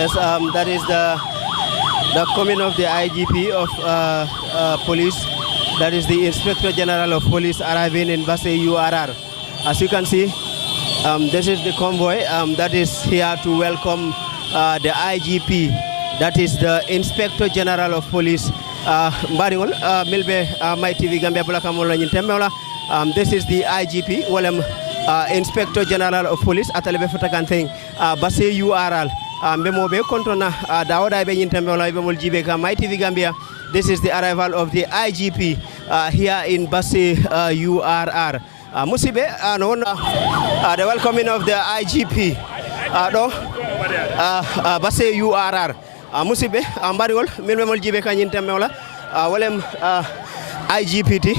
Yes, that is the coming of the IGP of police. That is the Inspector General of Police arriving in Basse URR. As you can see, this is the convoy that is here to welcome the IGP. That is the Inspector General of Police. Mbariwol milbe my TV Gambia Bulakamolo Nyintemola. This is the IGP, Walem Inspector General of Police. Atalebe Futakanthing Basse URL. Mbemobe kontona dawoda be Nyintemola Ibemol Jibeka my TV Gambia. This is the arrival of the IGP here in Basse URR. Musibe the welcoming of the IGP Basse URR. Musibe Mbariwol milbemol Jibeka Nyintemola. Walem IGPT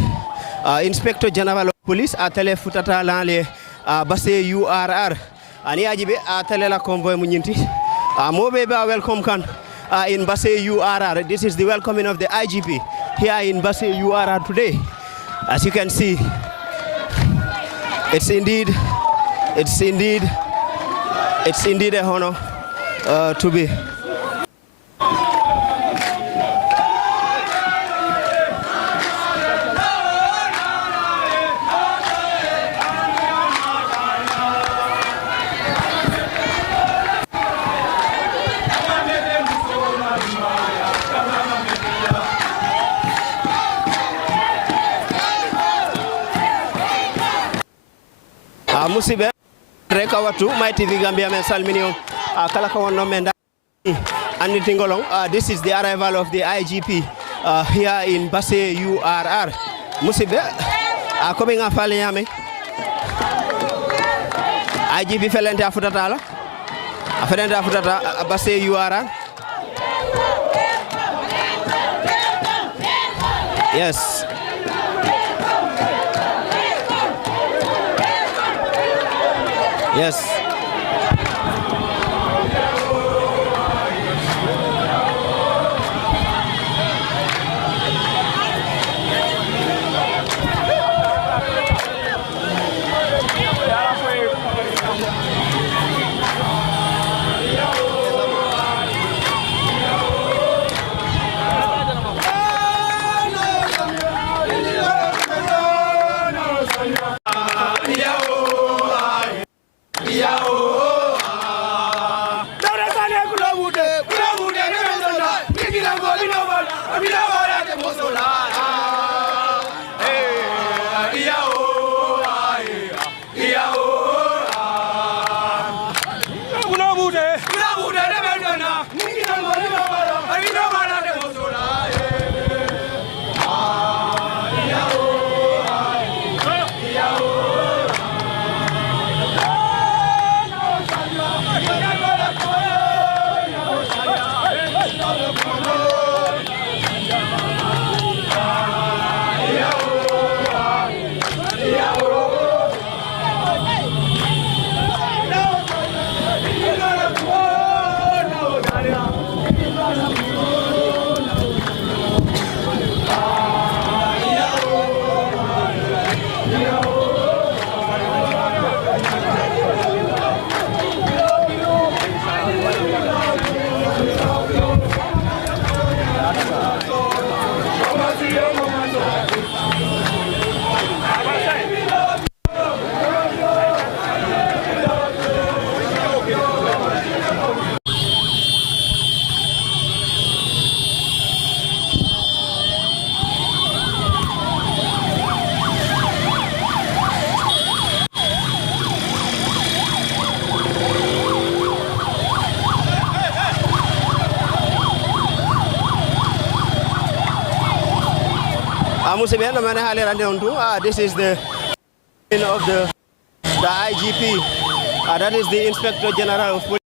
Inspector General of Police atele futata lanle Basse URR ani ajibe atele la convoy munyinti mobe ba welcome kan in Basse URR. This is the welcoming of the IGP here in Basse URR today. As you can see, it's indeed a honor to be. Musibe reka watu my TV Gambia men salminio kala ko wonno men andi tingolong. This is the arrival of the IGP here in Basse URR. Musibe ko be ngafale yame IGP felente afutata la felente afutata Basse URR. Yes. Yes. This is the of the IGP. That is the Inspector General of Police.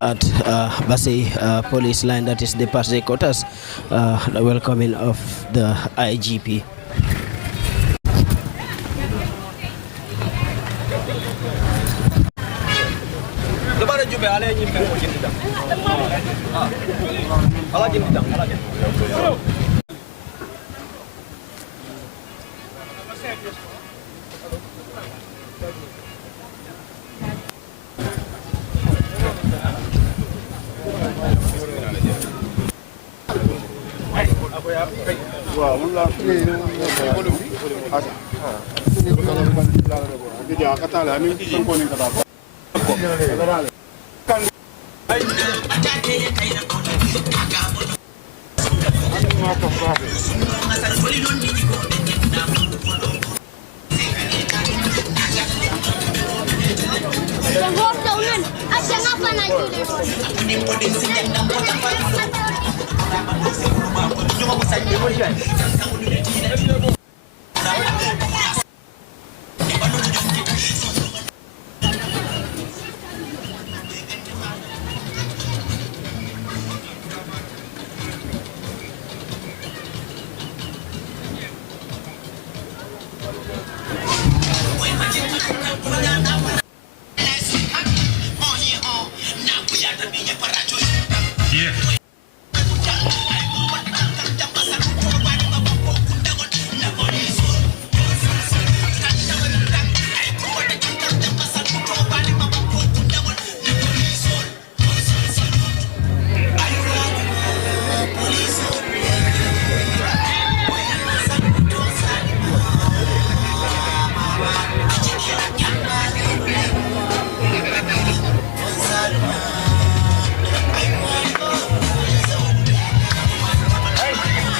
At Basse police line, that is the Basse quarters, the welcoming of the IGP.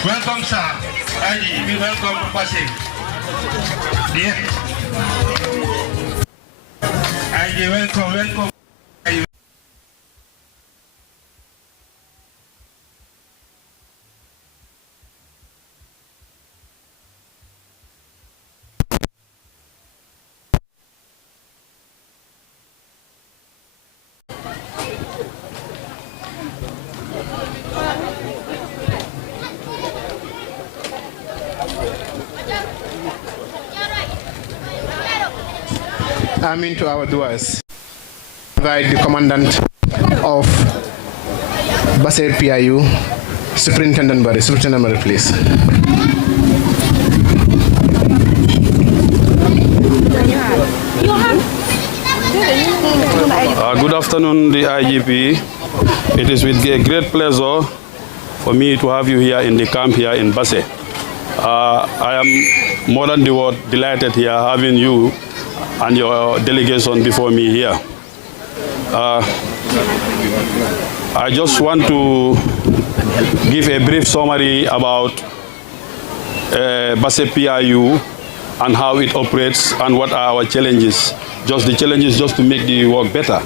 Welcome, sir. We welcome to Basse. Yeah. Welcome. To our doers. Invite the commandant of Basse PIU, Superintendent Barry, please. Good afternoon, the IGP. It is with a great pleasure for me to have you here in the camp here in Basse. I am more than the word delighted here having you and your delegation before me here. I just want to give a brief summary about Basse PIU and how it operates and what are our challenges. Just the challenges just to make the work better.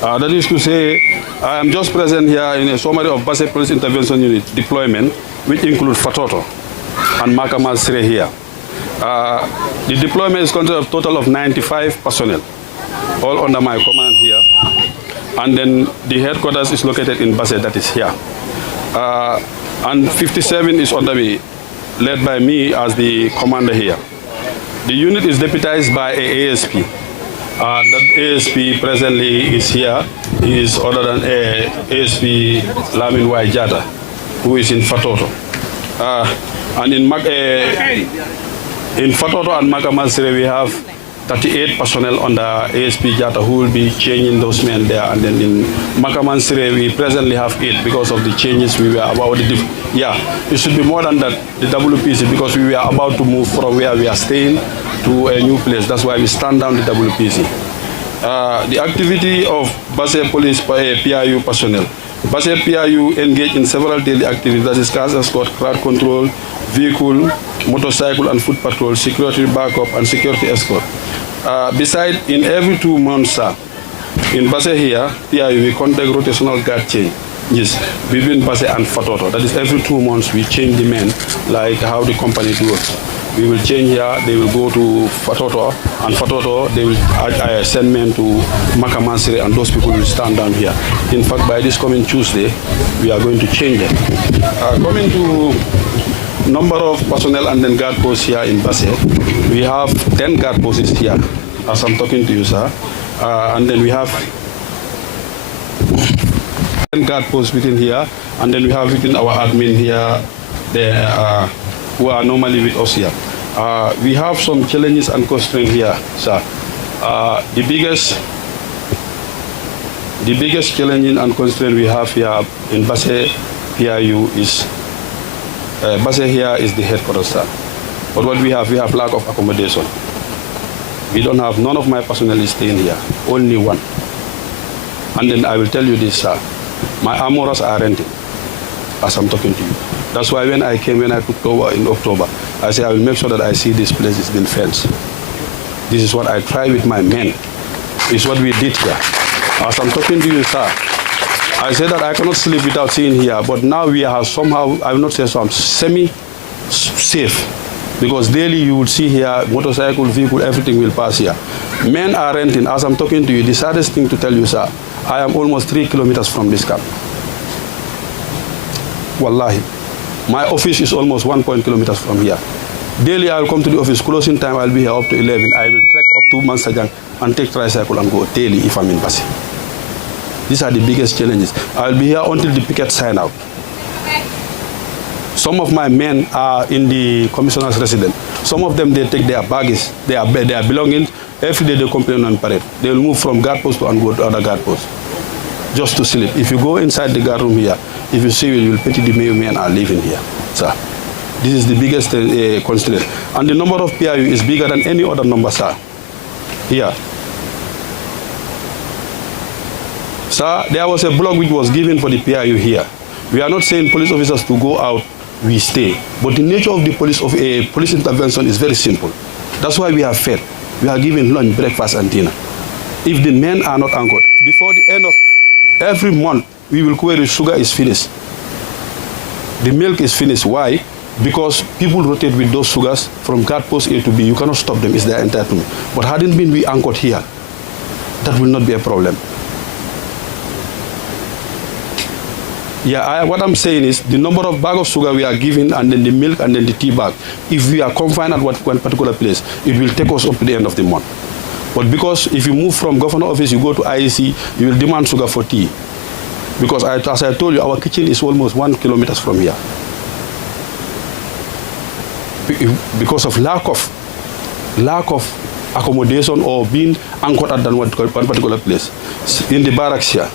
That is to say, I am just present here in a summary of Basse Police Intervention Unit deployment, which includes Fatoto and Makamal Sire here. The deployment is consisted of a total of 95 personnel, all under my command here. And then the headquarters is located in Basse, that is here. And 57 is under me, led by me as the commander here. The unit is deputized by a ASP. That ASP presently is here. He is other than ASP Lamin Waijata, who is in Fatoto. And in Fatoto and Makamasire, we have 38 personnel under ASP Jata who will be changing those men there. And then in Makamasire, we presently have 8 because of the changes we were about to do. Yeah, it should be more than that, the WPC, because we were about to move from where we are staying to a new place. That's why we stand down the WPC. The activity of Basse Police PIU personnel. Basse PIU engage in several daily activities, that is car escort, crowd control, vehicle, motorcycle and foot patrol, security backup and security escort. Besides, in every 2 months, in Basse here, PIU, we conduct rotational guard change. Yes, between Basse and Fatoto. That is every 2 months we change the men, like how the company works. We will change here. They will go to Fatoto, and Fatoto they will send men to Makamansiri, and those people will stand down here. In fact, by this coming Tuesday, we are going to change it. Coming to number of personnel and then guard posts here in Basse, we have 10 guard posts here, as I'm talking to you, sir. And then we have 10 guard posts within here, and then we have within our admin here, who are normally with us here. We have some challenges and constraints here, sir. The biggest challenge and constraint we have here in Basse PIU is Basse here is the headquarters, sir. But what we have lack of accommodation. We don't have, none of my personnel is staying here, only one. And then I will tell you this, sir. My armorers are renting, as I'm talking to you. That's why when I took over in October, I said I will make sure that I see this place is been fenced. This is what I try with my men. It's what we did here. As I'm talking to you, sir, I said that I cannot sleep without seeing here, but now we are somehow, I will not say so, I'm semi-safe. Because daily you will see here, motorcycle, vehicle, everything will pass here. Men are renting. As I'm talking to you, the saddest thing to tell you, sir, I am almost 3 kilometers from this camp. Wallahi. My office is almost 1 kilometers from here. Daily I will come to the office, closing time I'll be here up to 11. I will trek up to Mansajang and take tricycle and go daily if I'm in Basse. These are the biggest challenges. I will be here until the picket sign out. Some of my men are in the commissioner's residence. Some of them, they take their baggage, their belongings. Every day they complain on parade. They will move from guard post to and go to other guard post just to sleep. If you go inside the guard room here, if you see, you will pity the men are living here, sir. This is the biggest constraint. And the number of PIU is bigger than any other number, sir. Here. Sir, there was a block which was given for the PIU here. We are not saying police officers to go out, we stay. But the nature of the police intervention is very simple. That's why we have fed. We are giving lunch, breakfast, and dinner. If the men are not anchored, before the end of every month, we will query sugar is finished. The milk is finished. Why? Because people rotate with those sugars from guard post A to B. You cannot stop them. It's their entitlement. But hadn't been we anchored here, that will not be a problem. Yeah, what I'm saying is the number of bag of sugar we are giving, and then the milk, and then the tea bag. If we are confined at one particular place, it will take us up to the end of the month. But because if you move from governor office, you go to IEC, you will demand sugar for tea. Because as I told you, our kitchen is almost 1 kilometer from here. Because of lack of accommodation or being anchored at one particular place. In the barracks here,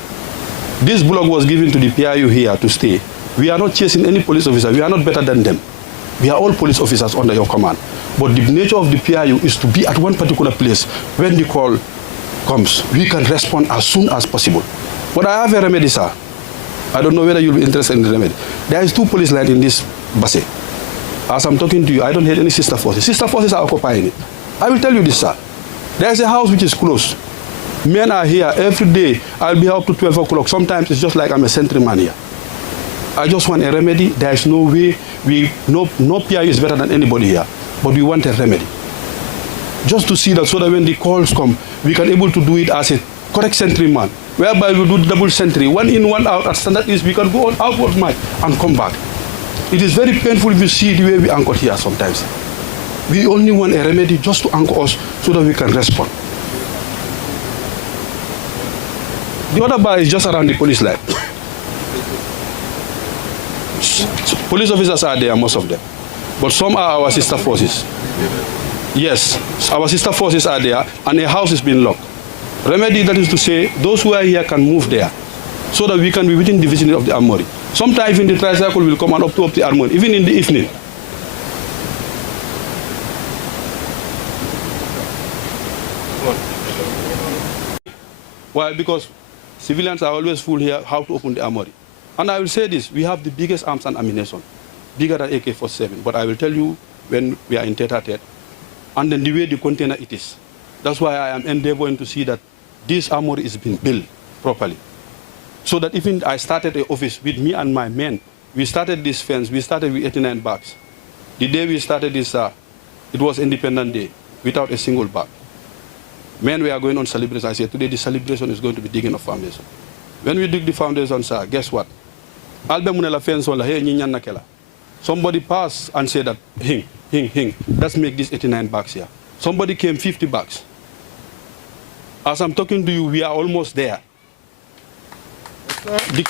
this block was given to the PIU here to stay. We are not chasing any police officer. We are not better than them. We are all police officers under your command. But the nature of the PIU is to be at one particular place. When the call comes, we can respond as soon as possible. But I have a remedy, sir. I don't know whether you'll be interested in the remedy. There is 2 police lines in this Basse. As I'm talking to you, I don't hate any sister forces. Sister forces are occupying it. I will tell you this, sir. There is a house which is closed. Men are here every day. I'll be here up to 12 o'clock. Sometimes it's just like I'm a sentryman here. I just want a remedy. There is no way. No PIU is better than anybody here. But we want a remedy. Just to see that so that when the calls come, we can able to do it as a correct sentryman. Whereby we do double sentry. 1 in, 1 out. At standard is we can go on outward march and come back. It is very painful if you see the way we anchor here sometimes. We only want a remedy just to anchor us so that we can respond. The other bar is just around the police line. Police officers are there, most of them. But some are our sister forces. Yes, our sister forces are there, and a house is being locked. Remedy, that is to say, those who are here can move there, so that we can be within the vicinity of the armory. Sometimes even the tricycle will come and up to the armory, even in the evening. Why? Because civilians are always full here, how to open the armory. And I will say this, we have the biggest arms and ammunition, bigger than AK-47. But I will tell you when we are in tete-a-tete, and then the way the container it is. That's why I am endeavoring to see that this armory is being built properly. So that even I started an office with me and my men, we started this fence, we started with 89 bags. The day we started this, It was Independence Day without a single bag. Men, we are going on celebration. I said, today the celebration is going to be digging a foundation. When we dig the foundation, sir, guess what? Somebody passed and said that, let's make this 89 bags here. Somebody came 50 bags. As I'm talking to you, we are almost there. The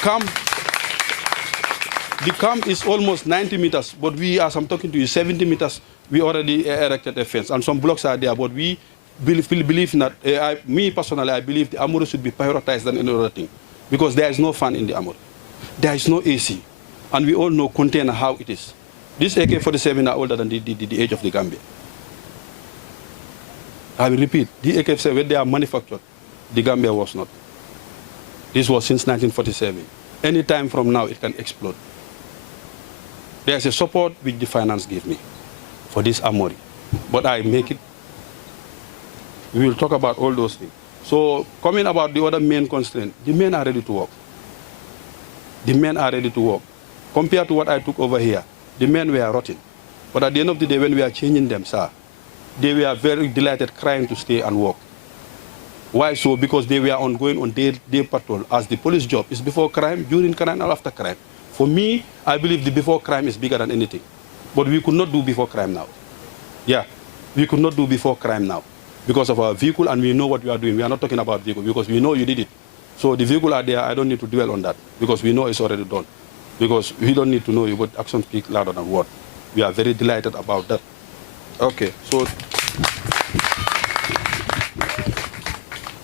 camp is almost 90 meters, but we, as I'm talking to you, 70 meters, we already erected a fence. And some blocks are there, but we believe that, me personally, I believe the Amuru should be prioritized than any other thing. Because there is no fan in the Amuru. There is no AC. And we all know container how it is. This AK-47 are older than the age of the Gambia. I will repeat, the AK-47, when they are manufactured, the Gambia was not. This was since 1947. Any time from now, it can explode. There's a support which the finance gave me for this armory. But I make it. We will talk about all those things. So, coming about the other main constraint, the men are ready to work. The men are ready to work. Compared to what I took over here, the men were rotten. But at the end of the day, when we are changing them, sir, they were very delighted, crying to stay and work. Why so? Because they were going on day patrol, as the police job is before crime, during crime, and after crime. For me, I believe the before crime is bigger than anything. But we could not do before crime now. Yeah, we could not do before crime now because of our vehicle, and we know what we are doing. We are not talking about vehicle because we know you did it. So the vehicle are there. I don't need to dwell on that because we know it's already done. Because we don't need to know you, but actions speak louder than words. We are very delighted about that. Okay, so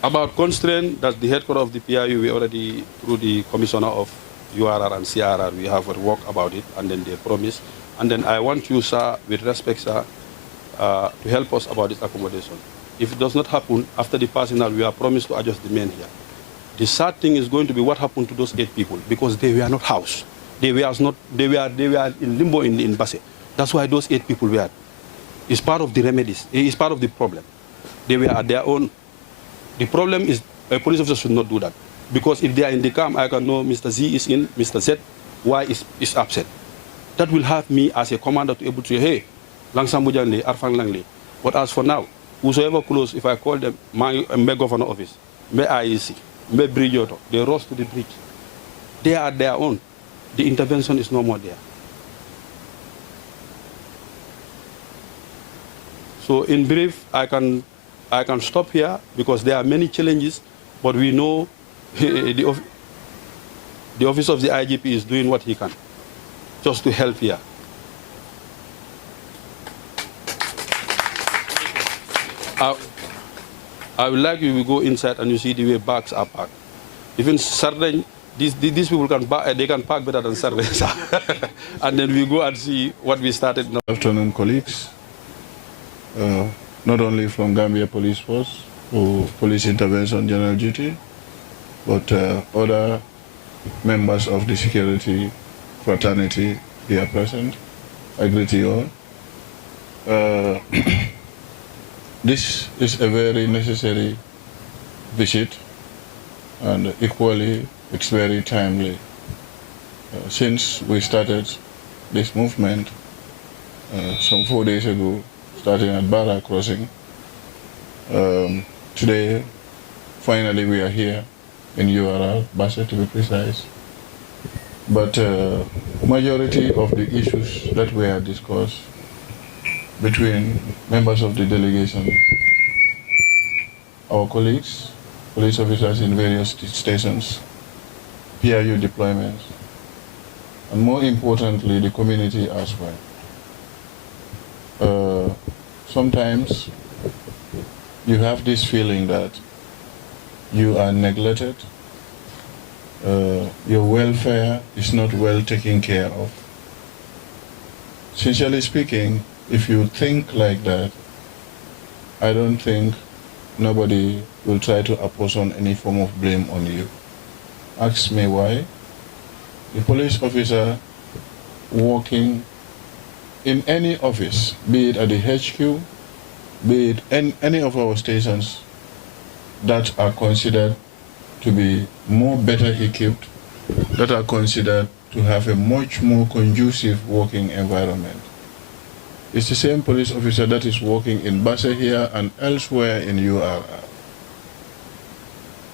about constraint, that's the headquarters of the PIU. We already, through the commissioner of URR and CRR, we have a work about it, and then they promise. And then I want you, sir, with respect, sir, to help us about this accommodation. If it does not happen, after the personnel, we are promised to adjust the men here. The sad thing is going to be what happened to those 8 people, because they were not housed. They were in limbo in Basse. That's why those 8 people were. It's part of the remedies. It's part of the problem. They were at their own. The problem is a police officer should not do that. Because if they are in the camp, I can know Mr. Z is in, Mr. Z, Y is absent. That will have me as a commander to be able to say, hey, Langsam Bujanle, Arfang Langle. But as for now, whosoever close, if I call them, my governor office, my IEC, my Bridgeoto, they rush to the bridge. They are at their own. The intervention is no more there. So in brief, I can stop here because there are many challenges, but we know the office of the IGP is doing what he can just to help here. I would like you to go inside and you see the way bags are packed. Even Sarden, these people can park, they can park better than Sarden. And then we go and see what we started. Good afternoon, colleagues. Not only from Gambia Police Force or Police Intervention General Duty, but other members of the security fraternity here present. I greet you all. This is a very necessary visit, and equally it's very timely. Since we started this movement some 4 days ago, starting at Barra Crossing, today finally we are here in URR, Basse to be precise. But majority of the issues that were discussed between members of the delegation, our colleagues, police officers in various stations, PIU deployments, and more importantly, the community as well. Sometimes you have this feeling that you are neglected, your welfare is not well taken care of. Sincerely speaking, if you think like that, I don't think nobody will try to apportion any form of blame on you. Ask me why. The police officer working in any office, be it at the HQ, be it any of our stations that are considered to be better equipped, that are considered to have a much more conducive working environment. is the same police officer that is working in Basse here and elsewhere in URR.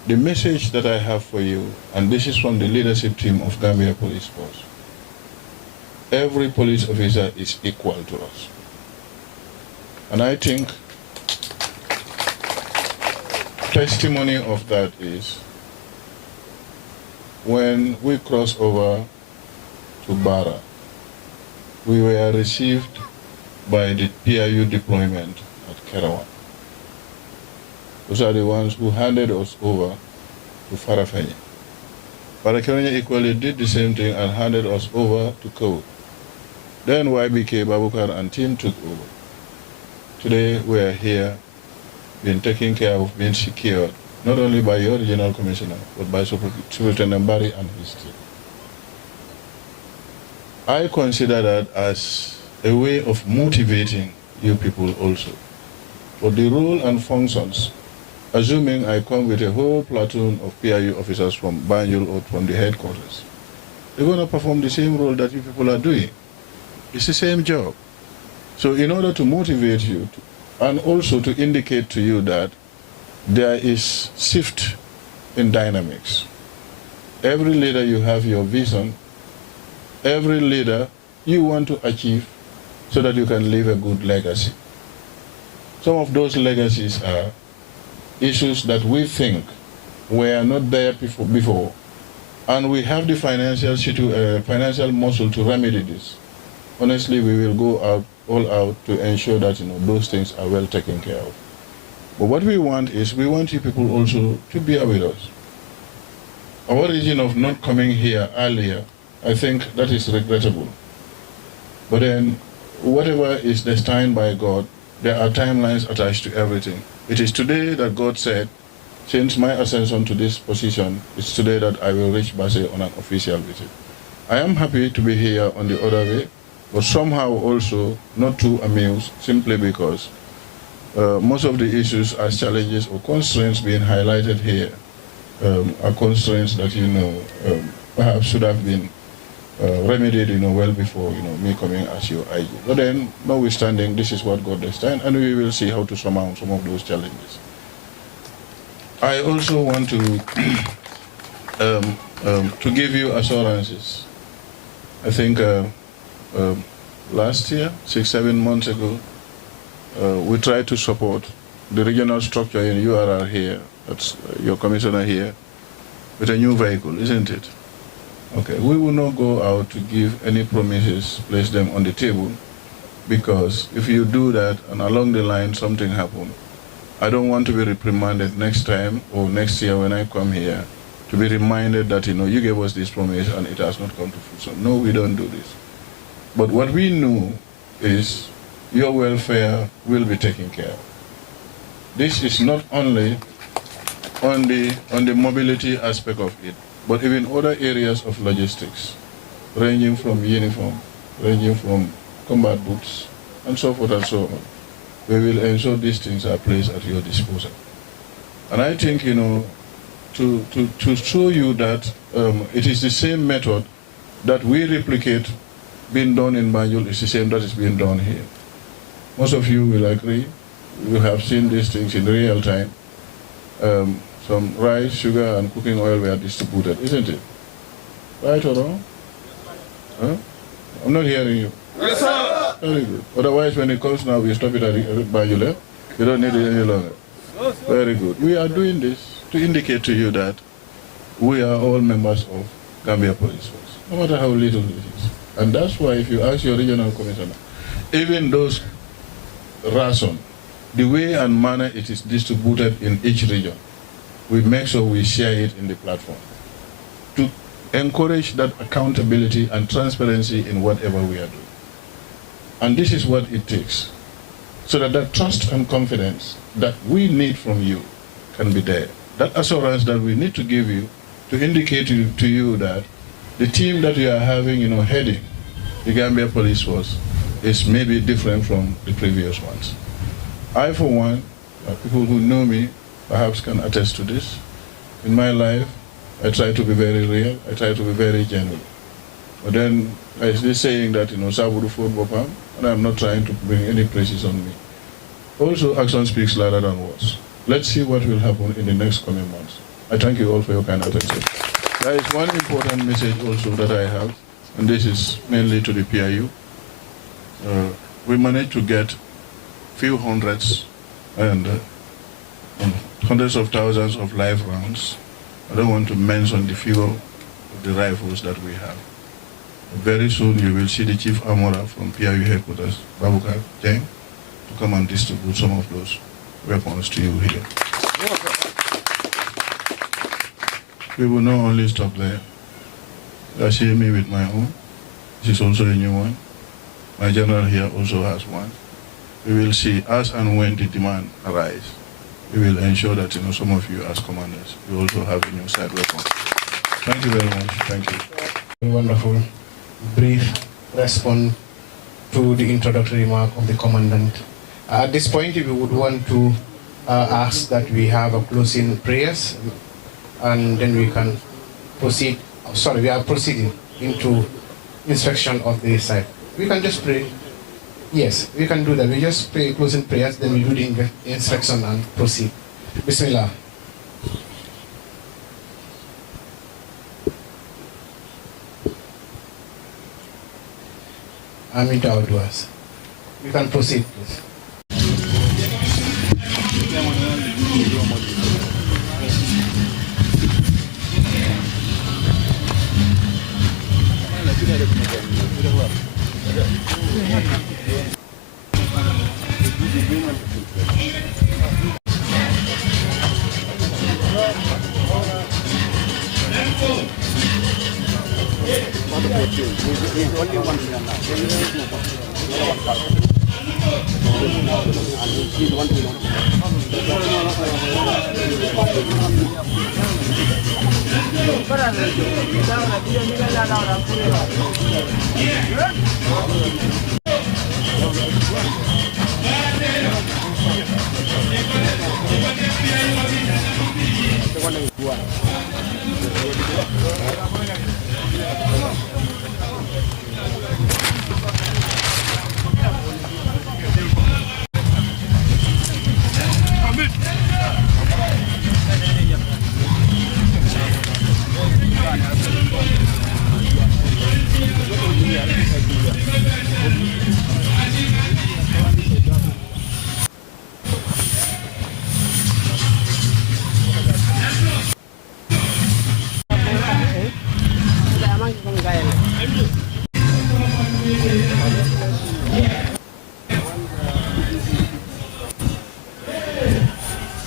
The message that I have for you, and this is from the leadership team of Gambia Police Force, every police officer is equal to us. And I think testimony of that is when we crossed over to Bara, we were received by the PIU deployment at Kerawan. Those are the ones who handed us over to Farafenni. Farafenni equally did the same thing and handed us over to Kou. Then YBK, Babukar and team took over. Today we are here, being taken care of, being secured, not only by your regional commissioner, but by Superintendent Barry and his team. I consider that as a way of motivating you people also. For the role and functions, assuming I come with a whole platoon of PIU officers from Banjul or from the headquarters, they're going to perform the same role that you people are doing. It's the same job. So in order to motivate you and also to indicate to you that there is shift in dynamics. Every leader you have your vision. Every leader you want to achieve so that you can leave a good legacy. Some of those legacies are issues that we think were not there before, and we have the financial muscle to remedy this. Honestly, we will go all out to ensure that those things are well taken care of. But what we want is, we want you people also to bear with us. Our reason of not coming here earlier, I think that is regrettable. But then, whatever is destined by God, there are timelines attached to everything. It is today that God said, since my ascension to this position, it's today that I will reach Basse on an official visit. I am happy to be here on the other way, but somehow also not too amused, simply because most of the issues as challenges or constraints being highlighted here are constraints that perhaps should have been remedied well before me coming as your IG. But then, notwithstanding, this is what God destined, and we will see how to surmount some of those challenges. I also want to give you assurances. I think last year, 6-7 months ago, we tried to support the regional structure in URR here, that's your commissioner here, with a new vehicle, isn't it? Okay, we will not go out to give any promises, place them on the table, because if you do that and along the line something happens, I don't want to be reprimanded next time or next year when I come here to be reminded that you gave us this promise and it has not come to fruition. No, we don't do this. But what we know is your welfare will be taken care of. This is not only on the mobility aspect of it, but even other areas of logistics, ranging from uniform, ranging from combat boots, and so forth and so on. We will ensure these things are placed at your disposal. And I think, to show you that it is the same method that we replicate being done in Banjul is the same that is being done here. Most of you will agree. You have seen these things in real time. Some rice, sugar, and cooking oil were distributed, isn't it? Right or wrong? Huh? I'm not hearing you. Yes, sir. Very good. Otherwise, when it comes now, we stop it at Banjul. You don't need it any longer. Very good. We are doing this to indicate to you that we are all members of Gambia Police Force, no matter how little it is. And that's why if you ask your regional commissioner, even those ration, the way and manner it is distributed in each region, we make sure we share it in the platform to encourage that accountability and transparency in whatever we are doing. And this is what it takes, so that the trust and confidence that we need from you can be there. That assurance that we need to give you to indicate to you that the team that you are having, heading the Gambia Police Force is maybe different from the previous ones. I, for one, people who know me perhaps can attest to this. In my life, I try to be very real. I try to be very genuine. But then there's this saying that, Saburu food bopam, and I'm not trying to bring any praises on me. Also, action speaks louder than words. Let's see what will happen in the next coming months. I thank you all for your kind attention. There is one important message also that I have, and this is mainly to the PIU. We managed to get few hundreds and hundreds of thousands of live rounds. I don't want to mention the figure of the rifles that we have. Very soon you will see the Chief Armorer from PIU headquarters, Babukar Jeng, to come and distribute some of those weapons to you here. We will not only stop there. You see me with my own. This is also a new one. My general here also has one. We will see as and when the demand arises. We will ensure that some of you as commanders, you also have a new side weapon. Thank you very much. Thank you. Wonderful, brief response to the introductory remark of the commandant. At this point, if you would want to ask that we have a closing prayers, and then we can proceed. Sorry, we are proceeding into inspection of the site. We can just pray. Yes, we can do that. We just pray closing prayers, then we do the inspection and proceed. Bismillah. Amin to our doers. We can proceed, please.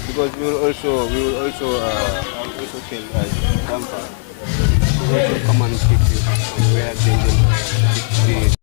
Because we will also tell Dampa, we will also come and pick you from where they will